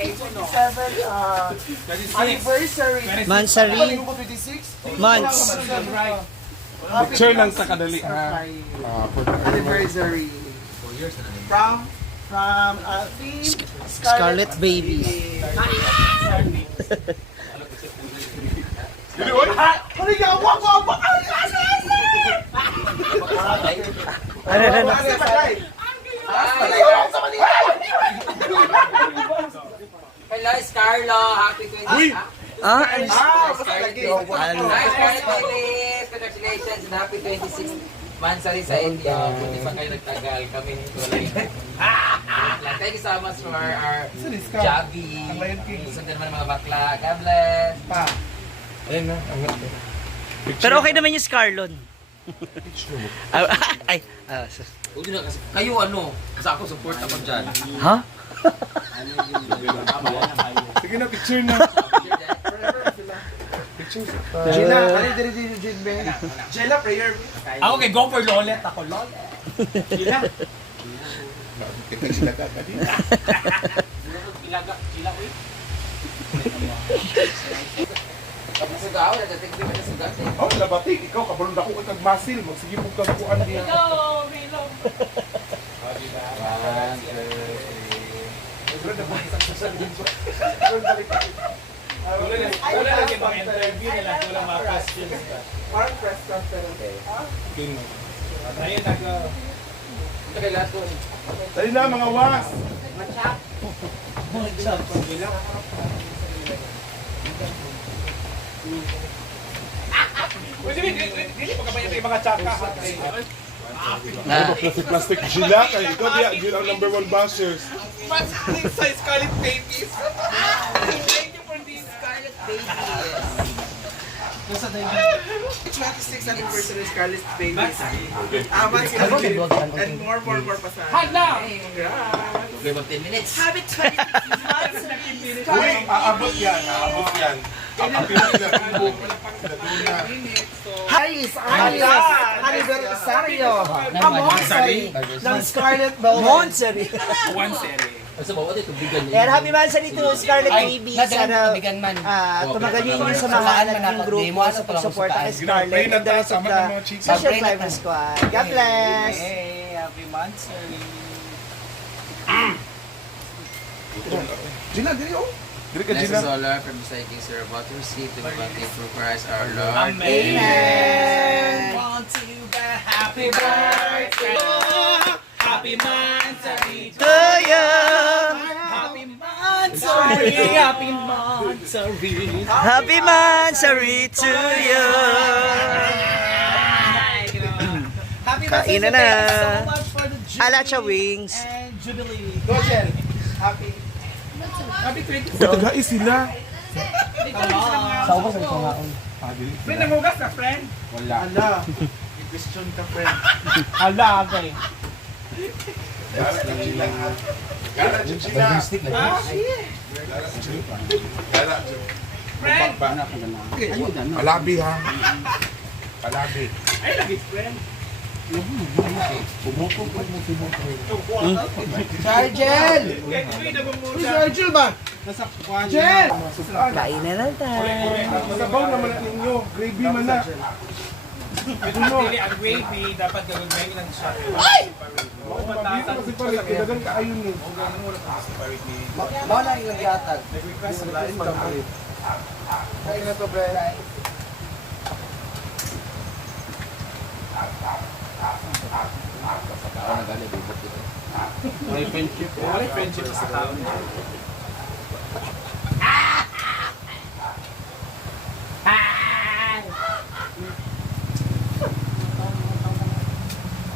happy 27 anniversary. Mansari. 26? Months. Picture lang sa kadali. Anniversary. From Scarlet baby. Ano yung wak-wak? Hello, Scarlet. Happy 20. Scarlet baby. Congratulations and happy 26 Mansari sa inyo. Buti pa kayo nagtagal. Kami nito lang. Thank you so much for our Javi. Sundan naman mga bakla. God bless. Ayun na, angat ko. Pero okay naman yung Scarlon. Ay, Huwag na kasi. Kayo ano? Kasi ako support ako dyan. ha? Sige na, picture na. Picture sa Jela, ano yung diri-diri Jela? Jela, prayer. Ako okay, go for Lolet. Ako Lolet. Sila. Kita sila ka kanina. Sila, uy. Masugaw, natatig din ka sa gati. Oh, labati. Ikaw, kabulong ako kung nagmasil. Magsige mong kabukuan niya. Wala lagi bang interview nila. Wala mga questions. Parang press conference. Okay. Ayun, nag- Tagay lahat ko. Dali na, mga was. Dili pa kabayan yung mga tsaka. Plastic Gila kay ikaw diya Gila ang number 1 bashers. Sa Scarlet Babies. Thank you for this Scarlet baby. 26 anniversary Scarlet Baby. Aman sila and more pa sa. Hala! Congrats! Okay, mag 10 minutes. Happy 26 months! Uy, aabot yan. Ayos! Aniversaryo! Amonsari! Ng Scarlet Velvet. Monsari. One series. Sa bawat ito, bigyan niyo. And happy Mansari to Scarlet baby. Sana man. tumagal yun sa mga anak ng grupo sa pagsuporta kay Scarlet and the rest of the social Fiber Squad. God bless! Hey, happy Mansari. Gila, dili oh. Dili ka Blessed Gila. is all our from the King, sir, about to receive the body through Christ our Lord. Amen. Want to be happy birthday. Happy Mansari. To you! Happy Mansari. Happy Mansari. Happy Mansari to you! Happy Kain na na. Thank you so much for the jubilee Alacha wings. and jubilee. Go, Jen! Happy. Happy 20. Tagay sila. Sa ubos ang pangaon. May nangugas na, friend? Ala. Question ka, friend. Hala, okay. Gala, Gila. Gala, Friend! Palabi ha. Palabi. Ay, lagi, friend. Sargel! Uy, Sargel ba? Jen! Kain na lang tayo. Sabaw naman na ninyo. Gravy man na. Dili, ang gravy, dapat gagawin lang siya. Oo, mabisa kasi pala. Dagang kaayon ni. Mga na yung yatag. Nag-request sa Kain na to, Bre. May friendship. May friendship sa tao.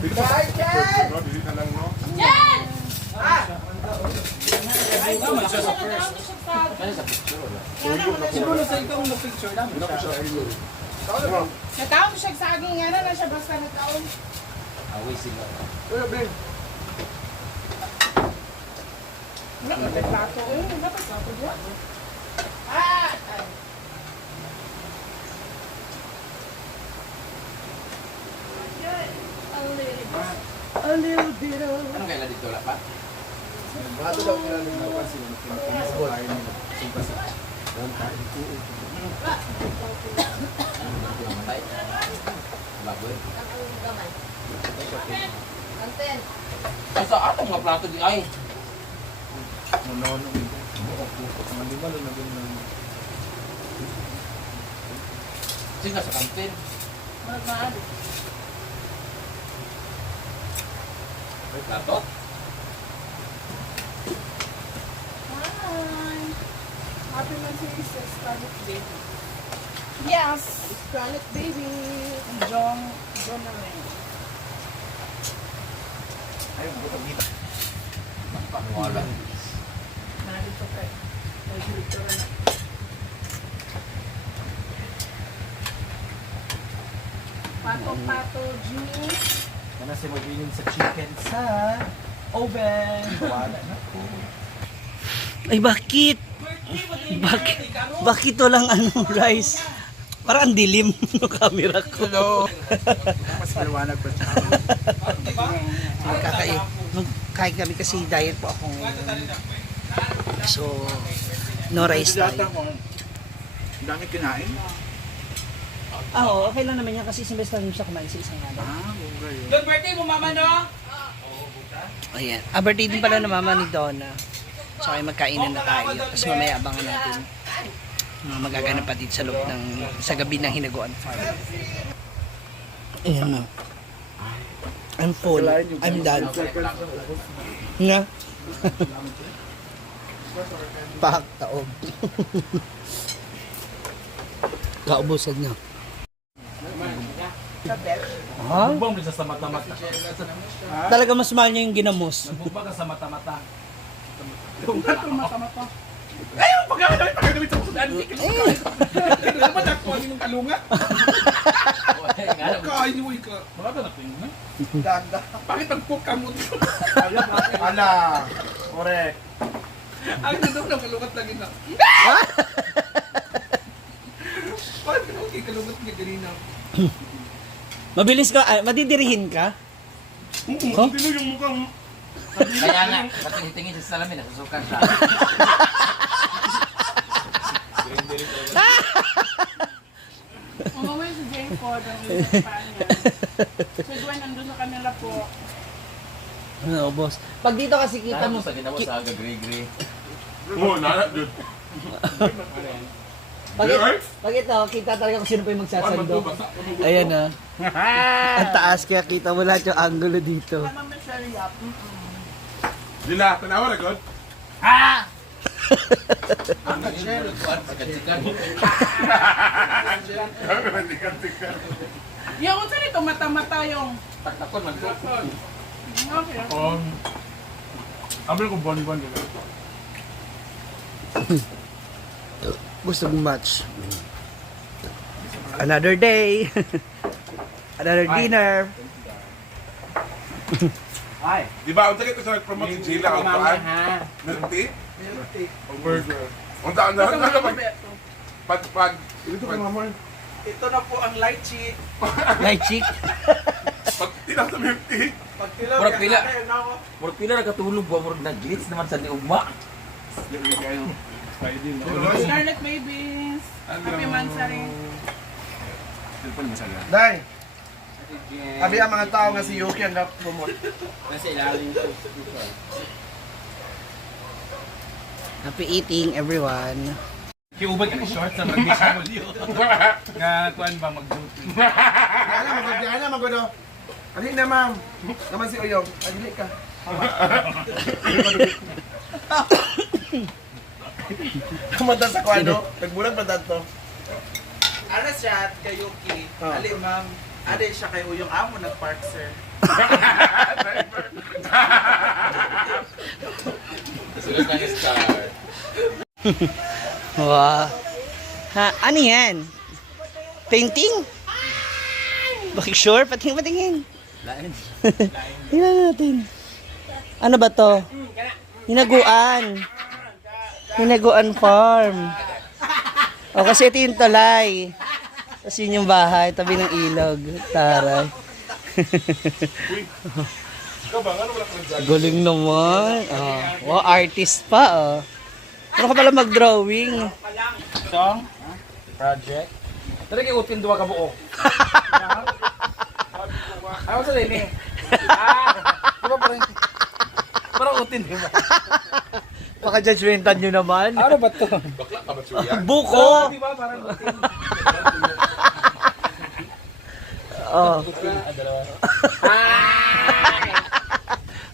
Dili ka lang, no? Tama siya sa first. Siguro sa ikaw na picture namin siya. Nataon siya sa aking ano na siya basta nataon. Away sila. Uy, Ben. Wala ka nagplato. Wala ka plato diyan. Ah! A little bit of... Anong kailan dito? Wala pa? Ay, sa atong mga plato di ay. Sige sa kantin. May plato? Hi! Happy birthday sa Scarlet Baby. Yes! Scarlet Baby! John na rin. Panuwala. Narito kayo. Narito na. Pato-pato juice. Kana si magbinin sa chicken sa oven. Wala na po. Ay, bakit? Bakit walang rice? Parang ang dilim ng camera ko. Hello. Mas maliwanag pa siya. Magkain kami kasi diet po akong. So, no rice tayo. Ang dami kinain. Oo, okay lang naman yan kasi simbes lang siya kumain sa isang araw. Okay. Good birthday mo, mama, no? Ayan. Birthday din pala na mama ni Donna. So, ay magkainan na tayo. Tapos mamaya abangan natin. Magaganap pa dito sa loob ng, sa gabi ng Hinaguan Farm. Ayan na. I'm full. I'm done. Nga. Pak, taob. Kaubusan niya. Ha? Bugbang din sa mata-mata. Talaga mas mahal niya yung ginamos. Bugbang ka sa mata-mata. Ayun, pagkakamit sa kusudan. Ano ba nakuha niyo ng kalunga? Kain niyo ka. Wala ka na tingin na. Bakit nagpok ka mo dito? Ala, correct. Ang nandun ng kalungat lagi na. Bakit ka okay kalungat niya ganina? Mabilis ka, madidirihin ka? Oo, hindi yung mukhang... Kaya nga, patingin-tingin sa salamin, nasusukan siya. Umuwi si Jane Ford ang isang panya. Si Gwen nandun sa kanila po. Ano, boss? Pag dito kasi kita mo, Sa ginawa sa agagri-gri. Oo, nana, dude. pag ito, kita talaga kung sino pa yung magsasando. Ayan na. Ang taas, kaya kita mo lahat yung angulo dito. Ano may Sherry up? Dila, tanawa na, God. Ang share, kuwan, pagkatsikan. Yung kung saan ito, mata-mata yung... Taktakon, magtukon. Okay. Amin ko bon-bon nila. Gusto mong match. Another day. Another dinner. Ay. Di ba, unta kita sa nag-promote si Jayla, ang taan? Milty? O burger. Unta, pag, ito ka mamon. Ito na po ang light cheek. Light chick. Pag tinang sa milty. Pag tilaw, Murag pila. kaya na ako. Murag pila na katulog ba? Murag nag-glitch naman sa niugma. Scarlet Babies. Happy Mansari. Day. Abi ang mga tao nga si Yuki ang promote. Happy eating, everyone. Kiubad ka ni short sa mag-DW. Nga, kuan ba, mag-duty. Diyan na, magulo. Ano na, ma'am? Naman si Oyong. Adili ka. Kumanta sa kwano. Nagbulang pa dato. Ano siya kay Yuki? Ali, ma'am. Ali siya kay Oyong amo nag-park, sir. Sunod na yung star. Wow. Ha, ano yan? Painting? Bakit sure? Patingin. Tingnan natin. Ano ba to? Hinaguan. Hinaguan farm. O, kasi ito yung tulay. Tapos yun yung bahay, tabi ng ilog. Taray. Ikaw ba, ano wala ka nag-drag? Galing naman. Oh. Wow, artist pa, oh. Ano ka pala mag-drawing? Song, project. Tara kayo utin duwa ka buo. Ano sa din eh? Di ba parang utin, di ba? Baka judgmental nyo naman. Ano ba to? Buko! Di ba parang utin? Oh.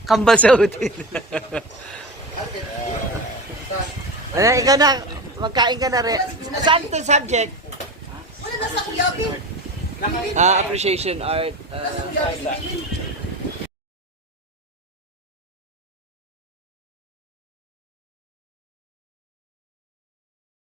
Kambal sa utin. Ano, ikaw na, magkain ka na rin. Saan ito yung subject? Appreciation art.